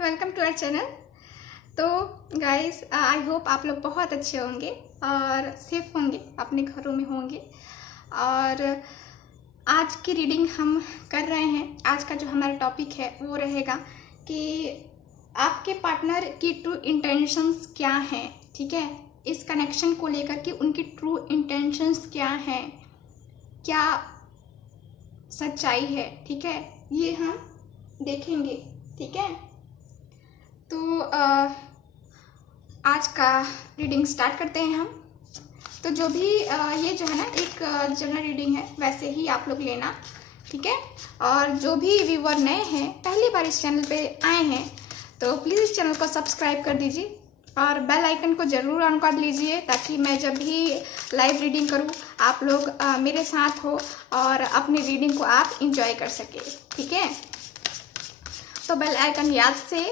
Welcome to our channel. तो guys, I hope आप लोग बहुत अच्छे होंगे और सेफ होंगे, अपने घरों में होंगे। और आज की रीडिंग हम कर रहे हैं। आज का जो हमारा टॉपिक है वो रहेगा कि आपके पार्टनर की ट्रू इंटेंशंस क्या हैं। ठीक है, इस कनेक्शन को लेकर के उनकी ट्रू इंटेंशंस क्या हैं, क्या सच्चाई है। ठीक है, ये हम देखेंगे। ठीक है, तो आज का रीडिंग स्टार्ट करते हैं हम। तो जो भी ये जो है ना, एक जनरल रीडिंग है, वैसे ही आप लोग लेना। ठीक है, और जो भी व्यूअर नए हैं, पहली बार इस चैनल पे आए हैं, तो प्लीज़ इस चैनल को सब्सक्राइब कर दीजिए और बेल आइकन को ज़रूर ऑन कर लीजिए, ताकि मैं जब भी लाइव रीडिंग करूं आप लोग मेरे साथ हो और अपनी रीडिंग को आप इंजॉय कर सके। ठीक है, तो बेल आइकन याद से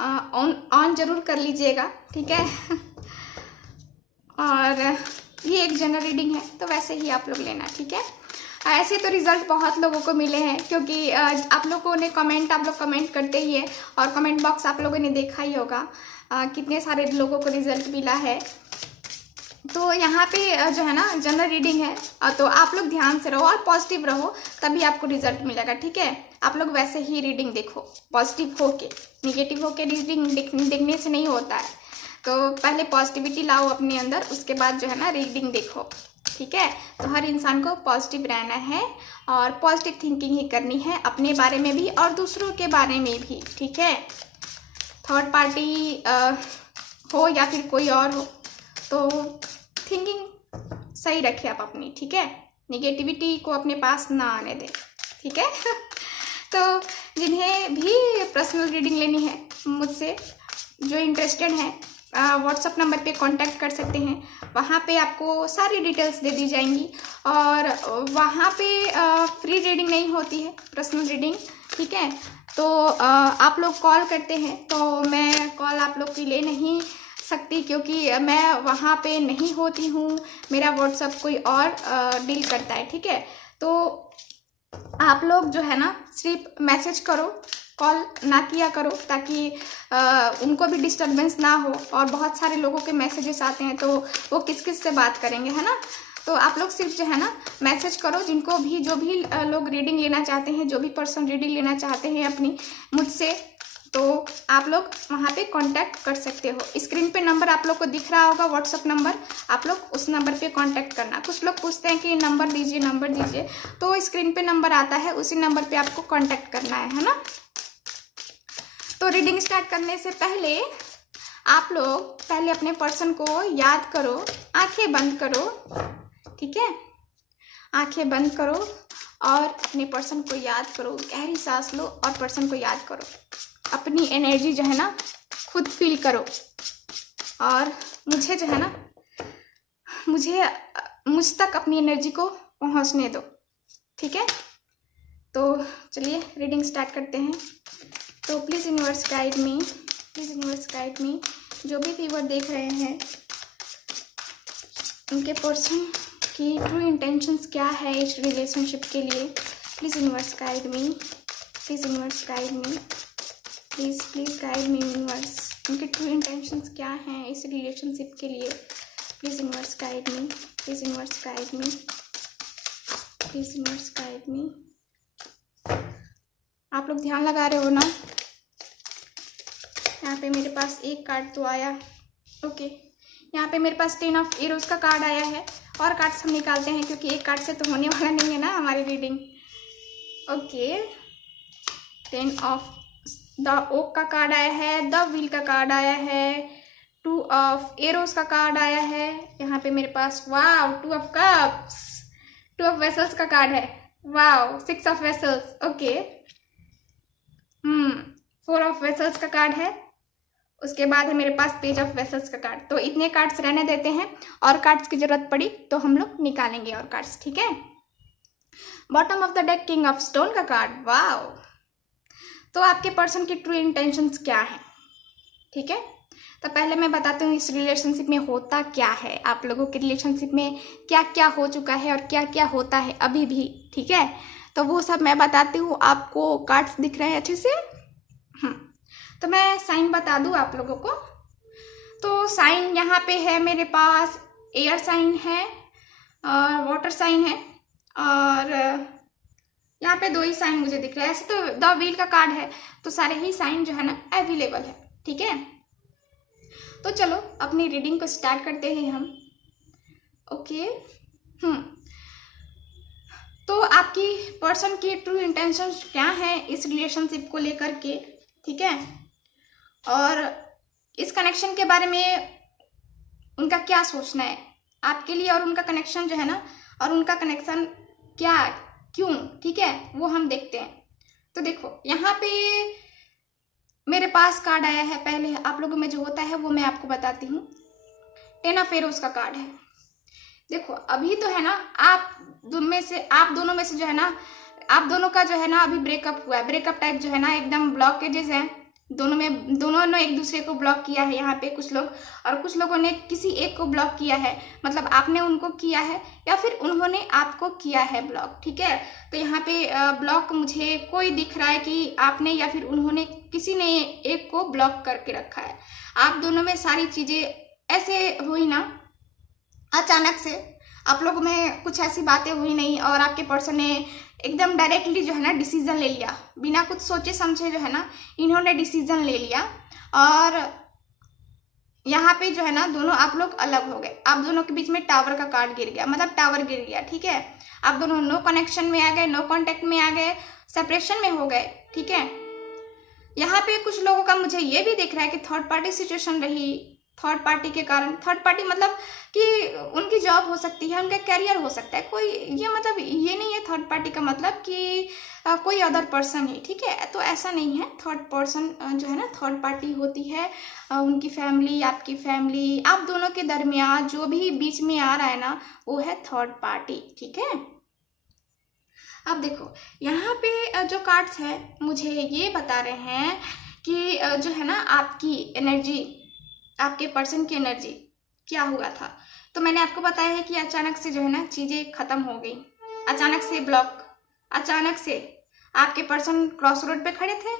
ऑन जरूर कर लीजिएगा। ठीक है और ये एक जनरल रीडिंग है, तो वैसे ही आप लोग लेना। ठीक है, ऐसे तो रिजल्ट बहुत लोगों को मिले हैं, क्योंकि आप लोगों ने आप लोग कमेंट करते ही है, और कमेंट बॉक्स आप लोगों ने देखा ही होगा कितने सारे लोगों को रिजल्ट मिला है। तो यहाँ पे जो है ना, जनरल रीडिंग है, तो आप लोग ध्यान से रहो और पॉजिटिव रहो, तभी आपको रिजल्ट मिलेगा। ठीक है, आप लोग वैसे ही रीडिंग देखो, पॉजिटिव होके। निगेटिव होके रीडिंग देखने से नहीं होता है, तो पहले पॉजिटिविटी लाओ अपने अंदर, उसके बाद जो है ना रीडिंग देखो। ठीक है, तो हर इंसान को पॉजिटिव रहना है और पॉजिटिव थिंकिंग ही करनी है, अपने बारे में भी और दूसरों के बारे में भी। ठीक है, थर्ड पार्टी हो या फिर कोई और हो, तो थिंकिंग सही रखें आप अपनी। ठीक है, निगेटिविटी को अपने पास ना आने दें। ठीक है तो जिन्हें भी पर्सनल रीडिंग लेनी है मुझसे, जो इंटरेस्टेड हैं, व्हाट्सअप नंबर पे कांटेक्ट कर सकते हैं। वहाँ पे आपको सारी डिटेल्स दे दी जाएंगी, और वहाँ पे फ्री रीडिंग नहीं होती है, पर्सनल रीडिंग। ठीक है, तो आप लोग कॉल करते हैं, तो मैं कॉल आप लोग की ले नहीं सकती, क्योंकि मैं वहाँ पे नहीं होती हूँ, मेरा व्हाट्सअप कोई और डील करता है। ठीक है, तो आप लोग जो है ना, सिर्फ मैसेज करो, कॉल ना किया करो, ताकि उनको भी डिस्टर्बेंस ना हो। और बहुत सारे लोगों के मैसेजेस आते हैं, तो वो किस किस से बात करेंगे, है ना। तो आप लोग सिर्फ जो है ना मैसेज करो, जिनको भी जो भी लोग रीडिंग लेना चाहते हैं, जो भी पर्सन रीडिंग लेना चाहते हैं अपनी मुझसे, तो आप लोग वहाँ पे कांटेक्ट कर सकते हो। स्क्रीन पे नंबर आप लोग को दिख रहा होगा, व्हाट्सअप नंबर, आप लोग उस नंबर पे कांटेक्ट करना। कुछ लोग पूछते हैं कि नंबर दीजिए, तो स्क्रीन पे नंबर आता है, उसी नंबर पे आपको कांटेक्ट करना है ना। तो रीडिंग स्टार्ट करने से पहले आप लोग पहले अपने पर्सन को याद करो, आंखें बंद करो। ठीक है, आंखें बंद करो और अपने पर्सन को याद करो, गहरी सांस लो और पर्सन को याद करो। अपनी एनर्जी जो है ना खुद फील करो, और मुझे जो है ना, मुझ तक अपनी एनर्जी को पहुंचने दो। ठीक है, तो चलिए रीडिंग स्टार्ट करते हैं। तो प्लीज़ यूनिवर्स गाइड मी, जो भी व्यूअर देख रहे हैं, उनके पर्सन की ट्रू इंटेंशंस क्या है इस रिलेशनशिप के लिए। Please universe guide me, please guide me universe. उनके ट्रू इंटेंशंस क्या हैं इस रिलेशनशिप के लिए। प्लीज़ यूनिवर्स गाइड मी, आप लोग ध्यान लगा रहे हो ना। यहाँ पे मेरे पास एक कार्ड तो आया। ओके, यहाँ पे मेरे पास 10 ऑफ एरोज का कार्ड आया है, और कार्ड्स हम निकालते हैं, क्योंकि एक कार्ड से तो होने वाला नहीं है ना हमारी reading. Okay, 10 of the oak का कार्ड आया है, द व्हील का कार्ड आया है, 2 ऑफ एरोज का कार्ड आया है। यहाँ पे मेरे पास 2 ऑफ कप्स, 2 ऑफ वेसल्स का कार्ड है। 6 of vessels. Okay, 4 of vessels का कार्ड है। उसके बाद है मेरे पास पेज ऑफ वेसल्स का कार्ड। तो इतने कार्ड्स रहने देते हैं, और कार्ड्स की जरूरत पड़ी तो हम लोग निकालेंगे और कार्ड्स। ठीक है, bottom of the deck king of stone का कार्ड। वाओ, तो आपके पर्सन की ट्रू इंटेंशंस क्या है। ठीक है, तो पहले मैं बताती हूँ इस रिलेशनशिप में होता क्या है, आप लोगों के रिलेशनशिप में क्या क्या हो चुका है और क्या क्या होता है अभी भी। ठीक है, तो वो सब मैं बताती हूँ। आपको कार्ड्स दिख रहे हैं अच्छे से। तो मैं साइन बता दूँ आप लोगों को। तो साइन यहाँ पे है मेरे पास, एयर साइन है और वाटर साइन है, और यहाँ पे 2 ही साइन मुझे दिख रहा है। ऐसे तो द व्हील का कार्ड है तो सारे ही साइन जो है ना अवेलेबल है, ठीक है। तो चलो अपनी रीडिंग को स्टार्ट करते हैं हम। ओके। तो आपकी पर्सन की ट्रू इंटेंशंस क्या है इस रिलेशनशिप को लेकर के, ठीक है, और इस कनेक्शन के बारे में उनका क्या सोचना है आपके लिए, और उनका कनेक्शन जो है ना, और उनका कनेक्शन क्या, क्यों, ठीक है, वो हम देखते हैं। तो देखो यहाँ पे मेरे पास कार्ड आया है। पहले आप लोगों में जो होता है वो मैं आपको बताती हूँ। 10 ऑफ एरोज का कार्ड है। देखो अभी तो है ना आप दोनों में से जो है ना, आप दोनों का जो है ना अभी ब्रेकअप हुआ है। ब्रेकअप टाइप जो है ना, एकदम ब्लॉकेजेस हैं दोनों ने एक दूसरे को ब्लॉक किया है यहाँ पे कुछ लोग, और कुछ लोगों ने किसी एक को ब्लॉक किया है। मतलब आपने उनको किया है या फिर उन्होंने आपको किया है ब्लॉक, ठीक है। तो यहाँ पे ब्लॉक मुझे कोई दिख रहा है कि आपने या फिर उन्होंने, किसी ने एक को ब्लॉक करके रखा है। आप दोनों में सारी चीजें ऐसे हुई ना, अचानक से आप लोगों में कुछ ऐसी बातें हुई नहीं, और आपके पर्सन ने एकदम डायरेक्टली जो है ना डिसीजन ले लिया, बिना कुछ सोचे समझे जो है ना इन्होंने डिसीजन ले लिया। और यहाँ पे जो है ना दोनों आप लोग अलग हो गए। आप दोनों के बीच में टावर का कार्ड गिर गया, मतलब टावर गिर गया, ठीक है। आप दोनों नो कनेक्शन में आ गए, नो कांटेक्ट में आ गए, सेपरेशन में हो गए, ठीक है। यहाँ पे कुछ लोगों का मुझे ये भी दिख रहा है कि थर्ड पार्टी सिचुएशन रही। थर्ड पार्टी के कारण, थर्ड पार्टी मतलब कि उनकी जॉब हो सकती है, उनका करियर हो सकता है कोई, ये मतलब ये नहीं है थर्ड पार्टी का मतलब कि कोई अदर पर्सन ही, ठीक है। तो ऐसा नहीं है। थर्ड पर्सन जो है ना थर्ड पार्टी होती है, उनकी फैमिली, आपकी फैमिली, आप दोनों के दरमियान जो भी बीच में आ रहा है ना वो है थर्ड पार्टी, ठीक है। अब देखो यहाँ पे जो कार्ड्स है मुझे ये बता रहे हैं कि जो है ना आपकी एनर्जी, आपके पर्सन की एनर्जी क्या हुआ था। तो मैंने आपको बताया है कि अचानक से जो है ना चीजें खत्म हो गई, अचानक से ब्लॉक, अचानक से आपके पर्सन क्रॉस रोड पे खड़े थे,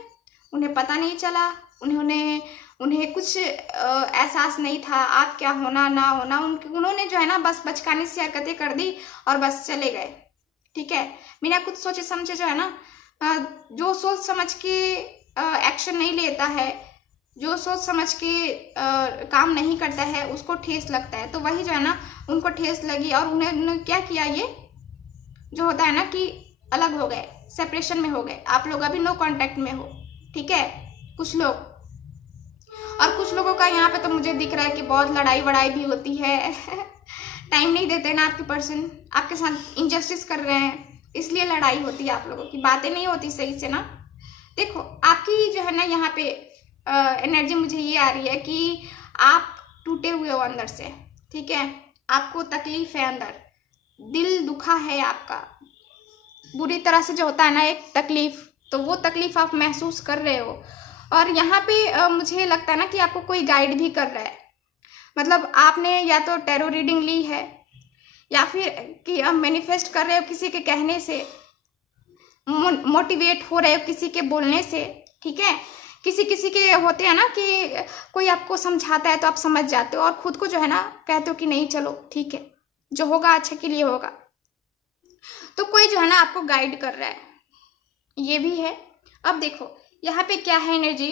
उन्हें पता नहीं चला, उन्हें कुछ एहसास नहीं था आप क्या होना ना होना, उन्होंने जो है ना बस बचकाने से हरकतें कर दी और बस चले गए, ठीक है। बिना कुछ सोचे समझे जो है ना, जो सोच समझ के एक्शन नहीं लेता है, जो सोच समझ के काम नहीं करता है उसको ठेस लगता है। तो वही जो है ना उनको ठेस लगी और उन्होंने क्या किया, ये जो होता है ना कि अलग हो गए, सेपरेशन में हो गए। आप लोग अभी नो कांटेक्ट में हो, ठीक है, कुछ लोग। और कुछ लोगों का यहाँ पे तो मुझे दिख रहा है कि बहुत लड़ाई वड़ाई भी होती है टाइम नहीं देते ना आपके पर्सन, आपके साथ इनजस्टिस कर रहे हैं, इसलिए लड़ाई होती है, आप लोगों की बातें नहीं होती सही से ना। देखो आपकी जो है ना यहाँ पे एनर्जी मुझे ये आ रही है कि आप टूटे हुए हो अंदर से, ठीक है। आपको तकलीफ है, अंदर दिल दुखा है आपका बुरी तरह से, जो होता है ना एक तकलीफ, तो वो तकलीफ आप महसूस कर रहे हो। और यहाँ पे मुझे लगता है ना कि आपको कोई गाइड भी कर रहा है। मतलब आपने या तो टैरो रीडिंग ली है या फिर कि आप मैनिफेस्ट कर रहे हो किसी के कहने से, मोटिवेट हो रहे हो किसी के बोलने से, ठीक है। किसी के होते हैं ना कि कोई आपको समझाता है तो आप समझ जाते हो और खुद को जो है ना कहते हो कि नहीं चलो ठीक है, जो होगा अच्छे के लिए होगा। तो कोई जो है ना आपको गाइड कर रहा है, ये भी है। अब देखो यहाँ पे क्या है एनर्जी,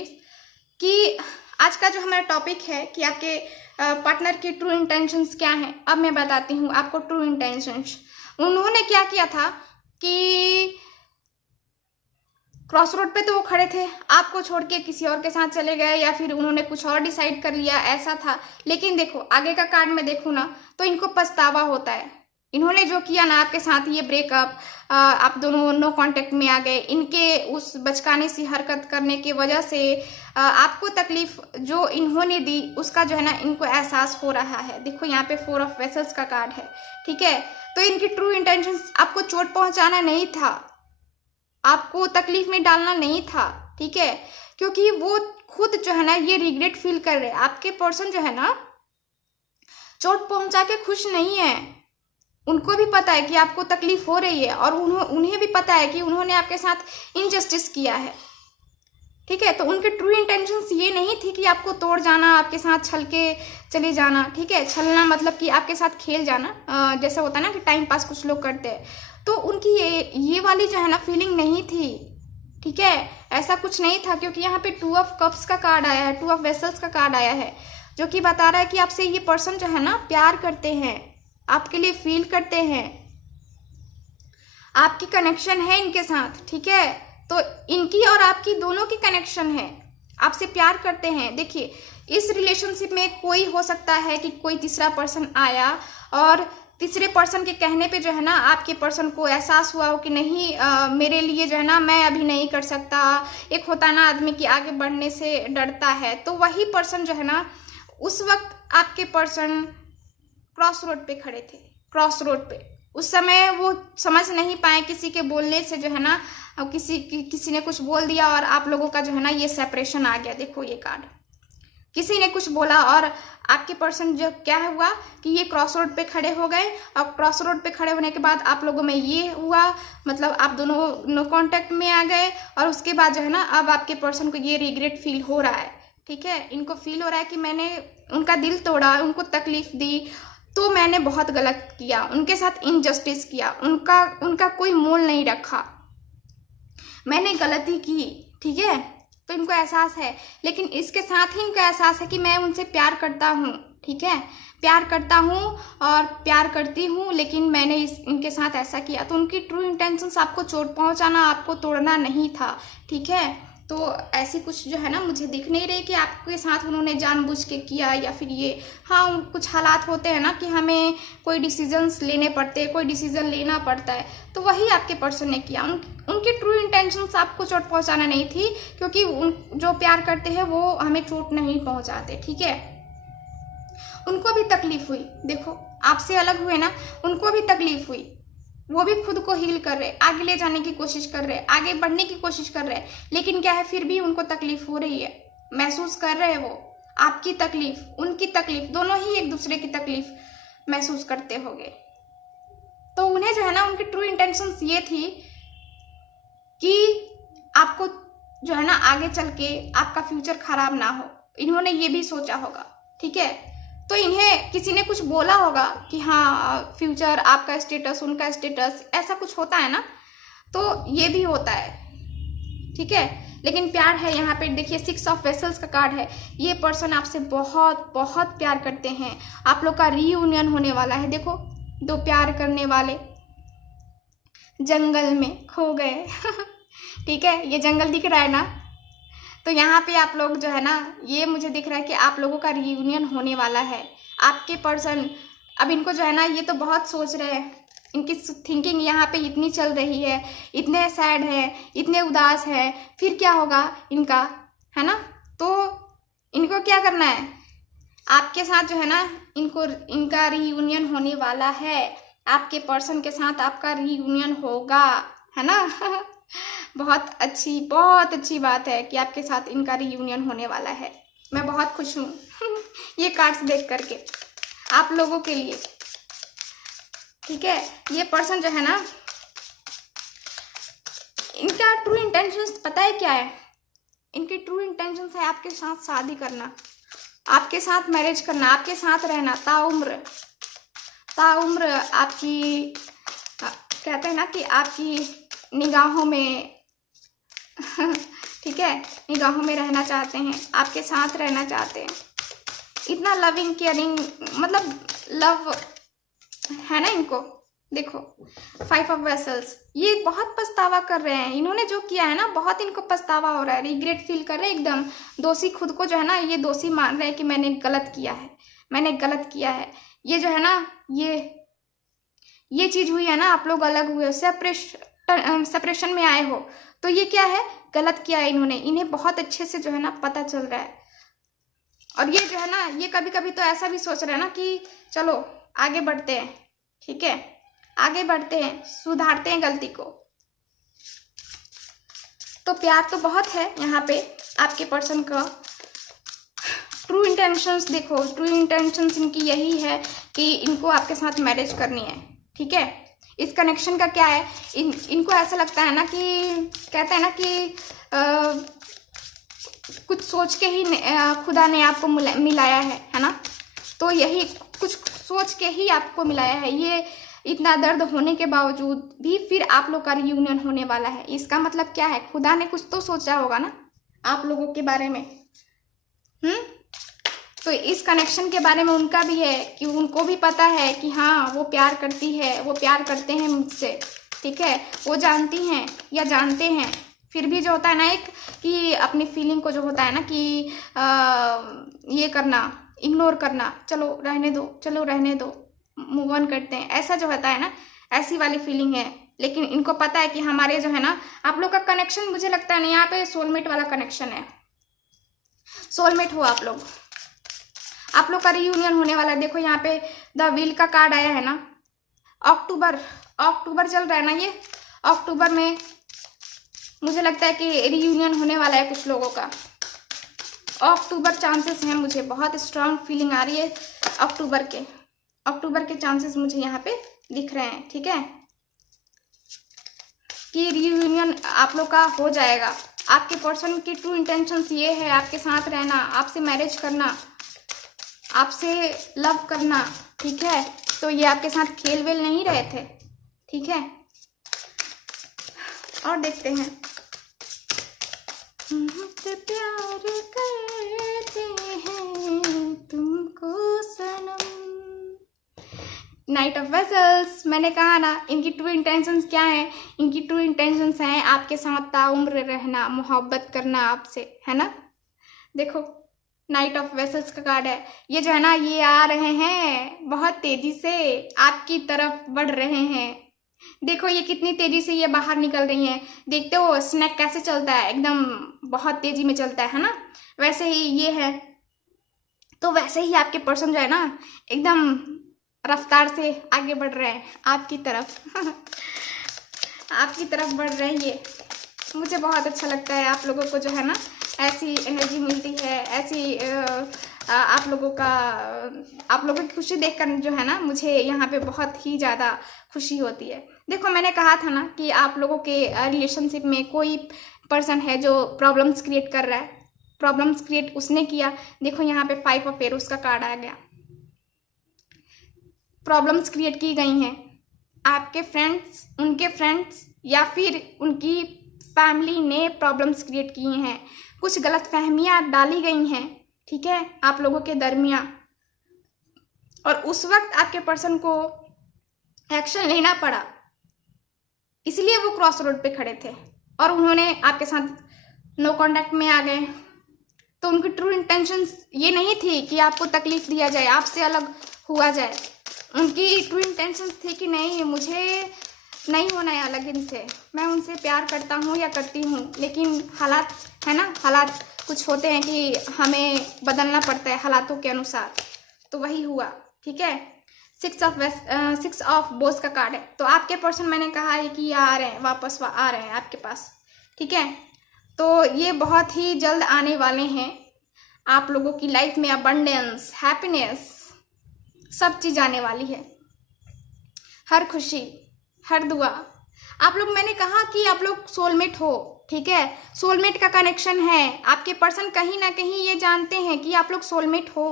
कि आज का जो हमारा टॉपिक है कि आपके पार्टनर की ट्रू इंटेंशंस क्या हैं। अब मैं बताती हूँ आपको ट्रू इंटेंशंस। उन्होंने क्या किया था कि क्रॉस रोड पे तो वो खड़े थे, आपको छोड़ के किसी और के साथ चले गए या फिर उन्होंने कुछ और डिसाइड कर लिया, ऐसा था। लेकिन देखो आगे का कार्ड में देखूँ ना तो इनको पछतावा होता है। इन्होंने जो किया ना आपके साथ, ये ब्रेकअप, आप दोनों नो कांटेक्ट में आ गए, इनके उस बचकाने सी हरकत करने की वजह से आपको तकलीफ जो इन्होंने दी उसका जो है ना इनको एहसास हो रहा है। देखो यहाँ पे 4 ऑफ वेसल्स का कार्ड है, ठीक है। तो इनकी ट्रू इंटेंशंस आपको चोट पहुंचाना नहीं था, आपको तकलीफ में डालना नहीं था, ठीक है। क्योंकि वो खुद जो है ना ये रिग्रेट फील कर रहे हैं। आपके पर्सन जो है ना चोट पहुंचा के खुश नहीं है, उनको भी पता है कि आपको तकलीफ हो रही है और उन्हें भी पता है कि उन्होंने आपके साथ इनजस्टिस किया है। ठीक है। तो उनके ट्रू इंटेंशंस ये नहीं थी कि आपको तोड़ जाना, आपके साथ छल के चले जाना, ठीक है। छलना मतलब कि आपके साथ खेल जाना, जैसे होता है ना कि टाइम पास कुछ लोग करते हैं, तो उनकी ये वाली जो है ना फीलिंग नहीं थी, ठीक है। ऐसा कुछ नहीं था, क्योंकि यहाँ पे 2 ऑफ कप्स का कार्ड आया है, 2 ऑफ वेसल्स का कार्ड आया है, जो कि बता रहा है कि आपसे ये पर्सन जो है ना प्यार करते हैं, आपके लिए फील करते हैं, आपकी कनेक्शन है इनके साथ, ठीक है। तो इनकी और आपकी दोनों की कनेक्शन है, आपसे प्यार करते हैं। देखिए, इस रिलेशनशिप में कोई हो सकता है कि कोई तीसरा पर्सन आया और तीसरे पर्सन के कहने पे जो है ना आपके पर्सन को एहसास हुआ हो कि नहीं, मेरे लिए जो है ना मैं अभी नहीं कर सकता। एक होता है ना आदमी की आगे बढ़ने से डरता है, तो वही पर्सन जो है ना उस वक्त आपके पर्सन क्रॉस रोड पे खड़े थे, क्रॉस रोड पे। उस समय वो समझ नहीं पाए, किसी के बोलने से जो है ना किसी ने कुछ बोल दिया और आप लोगों का जो है ना ये सेपरेशन आ गया। देखो ये कार्ड, किसी ने कुछ बोला और आपके पर्सन जो क्या हुआ कि ये क्रॉस रोड पे खड़े हो गए, और क्रॉस रोड पे खड़े होने के बाद आप लोगों में ये हुआ, मतलब आप दोनों नो कांटेक्ट में आ गए, और उसके बाद जो है ना अब आपके पर्सन को ये रिग्रेट फील हो रहा है, ठीक है। इनको फील हो रहा है कि मैंने उनका दिल तोड़ा, उनको तकलीफ दी, तो मैंने बहुत गलत किया, उनके साथ इनजस्टिस किया, उनका कोई मोल नहीं रखा, मैंने गलती की, ठीक है। तो इनको एहसास है, लेकिन इसके साथ ही इनको एहसास है कि मैं उनसे प्यार करता हूँ, ठीक है, प्यार करता हूँ और प्यार करती हूँ, लेकिन मैंने इनके साथ ऐसा किया। तो उनकी ट्रू इंटेंशंस आपको चोट पहुँचाना, आपको तोड़ना नहीं था, ठीक है। तो ऐसी कुछ जो है ना मुझे दिख नहीं रही कि आपके साथ उन्होंने जानबूझ के किया, या फिर ये हाँ कुछ हालात होते हैं ना कि हमें कोई डिसीजंस लेने पड़ते हैं, कोई डिसीजन लेना पड़ता है, तो वही आपके पर्सन ने किया। उनकी ट्रू इंटेंशंस आपको चोट पहुंचाना नहीं थी, क्योंकि जो प्यार करते हैं वो हमें चोट नहीं पहुंचाते, ठीक है। उनको भी तकलीफ हुई, देखो आपसे अलग हुए ना, उनको भी तकलीफ हुई, वो भी खुद को हील कर रहे, आगे ले जाने की कोशिश कर रहे, आगे बढ़ने की कोशिश कर रहे, लेकिन क्या है फिर भी उनको तकलीफ हो रही है, महसूस कर रहे हैं वो आपकी तकलीफ, उनकी तकलीफ, दोनों ही एक दूसरे की तकलीफ महसूस करते होंगे। तो उन्हें जो है ना उनकी ट्रू इंटेंशंस ये थी कि आपको जो है ना आगे चल के आपका फ्यूचर खराब ना हो, इन्होंने ये भी सोचा होगा, ठीक है। तो इन्हें किसी ने कुछ बोला होगा कि हाँ फ्यूचर, आपका स्टेटस, उनका स्टेटस, ऐसा कुछ होता है ना, तो ये भी होता है, ठीक है। लेकिन प्यार है यहाँ पे, देखिए 6 ऑफ वेसल्स का कार्ड है, ये पर्सन आपसे बहुत बहुत प्यार करते हैं, आप लोग का रीयूनियन होने वाला है। देखो 2 प्यार करने वाले जंगल में खो गए ठीक है, ये जंगल दिख रहा है ना, तो यहाँ पे आप लोग जो है ना, ये मुझे दिख रहा है कि आप लोगों का रियूनियन होने वाला है। आपके पर्सन अब इनको जो है ना ये तो बहुत सोच रहे हैं, इनकी थिंकिंग यहाँ पे इतनी चल रही है, इतने सैड है, इतने उदास है, फिर क्या होगा इनका, है ना। तो इनको क्या करना है, आपके साथ जो है ना इनका रियूनियन होने वाला है, आपके पर्सन के साथ आपका रियूनियन होगा, है ना बहुत अच्छी बात है कि आपके साथ इनका रियूनियन होने वाला है। मैं बहुत खुश हूँ ये कार्ड्स देख करके आप लोगों के लिए, ठीक है। ये पर्सन जो है ना, इनका ट्रू इंटेंशंस पता है क्या है, इनकी ट्रू इंटेंशंस है आपके साथ शादी करना, आपके साथ मैरिज करना, आपके साथ रहना ताउम्र आपकी, कहते हैं ना कि आपकी निगाहों में ठीक है, निगाहों में रहना चाहते हैं, आपके साथ रहना चाहते हैं, इतना लविंग केयरिंग, मतलब लव है ना इनको। देखो 5 ऑफ वेसल्स, ये बहुत पछतावा कर रहे हैं, इन्होंने जो किया है ना बहुत इनको पछतावा हो रहा है, रिग्रेट फील कर रहे हैं, एकदम दोषी, खुद को जो है ना ये दोषी मान रहे हैं कि मैंने गलत किया है, मैंने गलत किया है। ये जो है ना ये चीज हुई है ना, आप लोग अलग हुए, सेपरेशन में आए हो, तो ये क्या है, गलत किया है इन्होंने, इन्हें बहुत अच्छे से जो है ना पता चल रहा है। और ये जो है ना ये कभी कभी तो ऐसा भी सोच रहे हैं ना कि चलो आगे बढ़ते हैं, ठीक है, आगे बढ़ते हैं, सुधारते हैं गलती को। तो प्यार तो बहुत है यहाँ पे आपके पर्सन का। ट्रू इंटेंशंस देखो, ट्रू इंटेंशंस इनकी यही है कि इनको आपके साथ मैरिज करनी है, ठीक है। इस कनेक्शन का क्या है, इनको ऐसा लगता है ना कि, कहते हैं ना कि कुछ सोच के ही खुदा ने आपको मिलाया है ना। तो यही कुछ सोच के ही आपको मिलाया है। ये इतना दर्द होने के बावजूद भी फिर आप लोग का रियूनियन होने वाला है। इसका मतलब क्या है, खुदा ने कुछ तो सोचा होगा ना आप लोगों के बारे में। तो इस कनेक्शन के बारे में उनका भी है कि उनको भी पता है कि हाँ वो प्यार करती है, वो प्यार करते हैं मुझसे, ठीक है। वो जानती हैं या जानते हैं, फिर भी जो होता है ना एक कि अपनी फीलिंग को जो होता है ना कि ये करना, इग्नोर करना, चलो रहने दो, चलो रहने दो, मूव ऑन करते हैं, ऐसा जो होता है ना, ऐसी वाली फीलिंग है। लेकिन इनको पता है कि हमारे जो है ना आप लोग का कनेक्शन, मुझे लगता है ना यहाँ पे सोलमेट वाला कनेक्शन है। सोलमेट हो आप लोग का रियूनियन होने वाला है। देखो यहाँ पे द व्हील का कार्ड आया है ना। अक्टूबर चल रहा है ना, ये अक्टूबर में मुझे लगता है कि रियूनियन होने वाला है कुछ लोगों का। अक्टूबर चांसेस हैं, मुझे बहुत स्ट्रांग फीलिंग आ रही है अक्टूबर के चांसेस मुझे यहाँ पे दिख रहे हैं, ठीक है, कि रियूनियन आप लोग का हो जाएगा। आपके पर्सन की ट्रू इंटेंशंस ये है आपके साथ रहना, आपसे मैरिज करना, आपसे लव करना, ठीक है। तो ये आपके साथ खेल वेल नहीं रहे थे, ठीक है। और देखते हैं, प्यार करते हैं तुमको सनम। नाइट ऑफ वेसल्स, मैंने कहा ना इनकी ट्रू इंटेंशंस क्या है। इनकी ट्रू इंटेंशंस हैं आपके साथ ताउम्र रहना, मोहब्बत करना आपसे, है ना। देखो नाइट ऑफ वेसल्स का कार्ड है। ये जो है ना ये आ रहे हैं बहुत तेजी से आपकी तरफ बढ़ रहे हैं। देखो ये कितनी तेजी से ये बाहर निकल रही हैं। देखते हो स्नैक कैसे चलता है, एकदम बहुत तेजी में चलता है ना, वैसे ही ये है। तो वैसे ही आपके पर्सन जो है ना एकदम रफ्तार से आगे बढ़ रहे हैं आपकी तरफ आपकी तरफ बढ़ रहे हैं ये। मुझे बहुत अच्छा लगता है आप लोगों को जो है ना ऐसी एनर्जी मिलती है, ऐसी आप लोगों की खुशी देखकर जो है ना मुझे यहाँ पे बहुत ही ज़्यादा खुशी होती है। देखो मैंने कहा था ना कि आप लोगों के रिलेशनशिप में कोई पर्सन है जो प्रॉब्लम्स क्रिएट कर रहा है। प्रॉब्लम्स क्रिएट उसने किया। देखो यहाँ पे 5 ऑफ एरोस का कार्ड आ गया। प्रॉब्लम्स क्रिएट की गई हैं आपके फ्रेंड्स, उनके फ्रेंड्स या फिर उनकी फैमिली ने प्रॉब्लम्स क्रिएट की हैं। कुछ गलत फहमियाँ डाली गई हैं, ठीक है, आप लोगों के दरमियान। और उस वक्त आपके पर्सन को एक्शन लेना पड़ा, इसलिए वो क्रॉस रोड पे खड़े थे और उन्होंने आपके साथ नो कांटेक्ट में आ गए। तो उनकी ट्रू इंटेंशंस ये नहीं थी कि आपको तकलीफ दिया जाए, आपसे अलग हुआ जाए। उनकी ट्रू इंटेंशंस थी कि नहीं, मुझे नहीं होना है अलग इनसे, मैं उनसे प्यार करता हूँ या करती हूँ, लेकिन हालात है ना, हालात कुछ होते हैं कि हमें बदलना पड़ता है हालातों के अनुसार। तो वही हुआ, ठीक है। 6 ऑफ बोस का कार्ड है। तो आपके पर्सन, मैंने कहा है कि ये आ रहे हैं, वापस आ रहे हैं आपके पास, ठीक है। तो ये बहुत ही जल्द आने वाले हैं आप लोगों की लाइफ में। अबंडेंस, हैप्पीनेस, सब चीज़ आने वाली है। हर खुशी, हर दुआ। आप लोग, मैंने कहा कि आप लोग सोलमेट हो, ठीक है। सोलमेट का कनेक्शन है। आपके पर्सन कहीं ना कहीं ये जानते हैं कि आप लोग सोलमेट हो,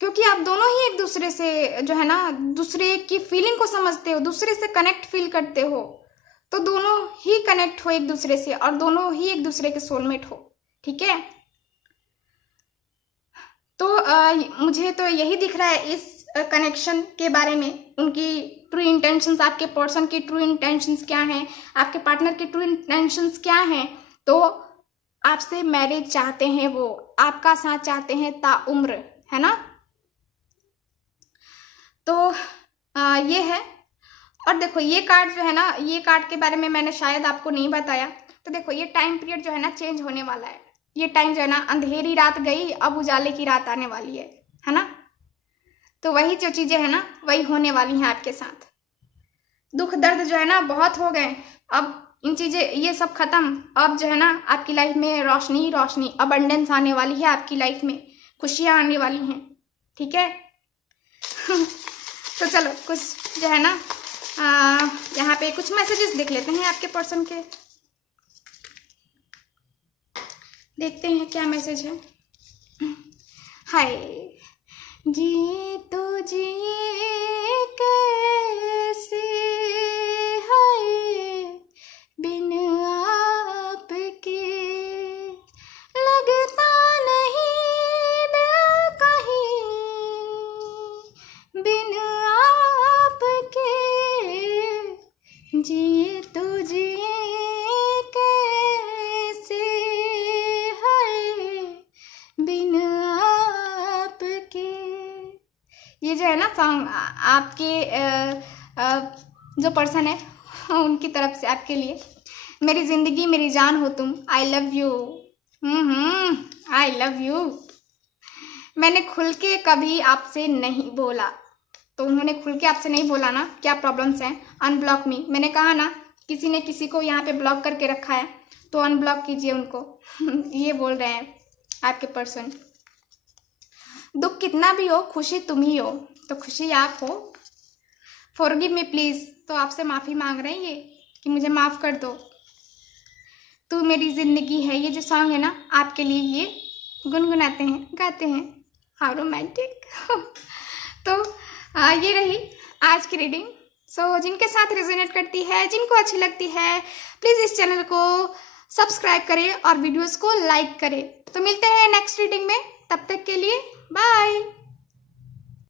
क्योंकि आप दोनों ही एक दूसरे से जो है ना दूसरे की फीलिंग को समझते हो, दूसरे से कनेक्ट फील करते हो। तो दोनों ही कनेक्ट हो एक दूसरे से और दोनों ही एक दूसरे के सोलमेट हो, ठीक है। तो मुझे तो यही दिख रहा है इस कनेक्शन के बारे में। उनकी ट्रू इंटेंशंस, आपके पर्सन की ट्रू इंटेंशंस क्या हैं, आपके पार्टनर की ट्रू इंटेंशंस क्या हैं। तो आपसे मैरिज चाहते हैं, वो आपका साथ चाहते हैं ताउम्र, है ना। तो ये है। और देखो ये कार्ड जो है ना, ये कार्ड के बारे में मैंने शायद आपको नहीं बताया। तो देखो ये टाइम पीरियड जो है ना चेंज होने वाला है। ये टाइम जो है ना, अंधेरी रात गई, अब उजाले की रात आने वाली है ना। तो वही जो चीजें है ना वही होने वाली हैं आपके साथ। दुख दर्द जो है ना बहुत हो गए, अब इन चीजें ये सब खत्म। अब जो है ना आपकी लाइफ में रोशनी ही रोशनी, अबंडेंस आने वाली है आपकी लाइफ में, खुशियां आने वाली हैं, ठीक है। तो चलो कुछ जो है ना यहाँ पे कुछ मैसेजेस देख लेते हैं आपके पर्सन के। देखते हैं क्या मैसेज है। हाय, जिए तो जिए कैसे, हाय बिन आपके, लगता नहीं दिल कहीं बिन आपके, जिए तो जिए कैसे, हाय बिन आपके। ये जो है ना सॉन्ग आपके जो पर्सन है उनकी तरफ से आपके लिए। मेरी ज़िंदगी मेरी जान हो तुम, I love you. I love you. मैंने खुल के कभी आपसे नहीं बोला, तो उन्होंने खुल के आपसे नहीं बोला ना, क्या प्रॉब्लम्स हैं। अनब्लॉक मी, मैंने कहा ना किसी ने किसी को यहाँ पे ब्लॉक करके रखा है, तो अनब्लॉक कीजिए उनको। ये बोल रहे हैं आपके पर्सन। दुख कितना भी हो, खुशी तुम ही हो, तो खुशी आप हो। फॉरगिव मी प्लीज़, तो आपसे माफ़ी मांग रहे हैं ये कि मुझे माफ़ कर दो। तू मेरी ज़िंदगी है, ये जो सॉन्ग है ना आपके लिए ये गुनगुनाते हैं, गाते हैं। How romantic. तो ये रही आज की रीडिंग। सो जिनके साथ रेजोनेट करती है, जिनको अच्छी लगती है, प्लीज़ इस चैनल को सब्सक्राइब करें और वीडियोस को लाइक करें। तो मिलते हैं नेक्स्ट रीडिंग में, तब तक के लिए बाय।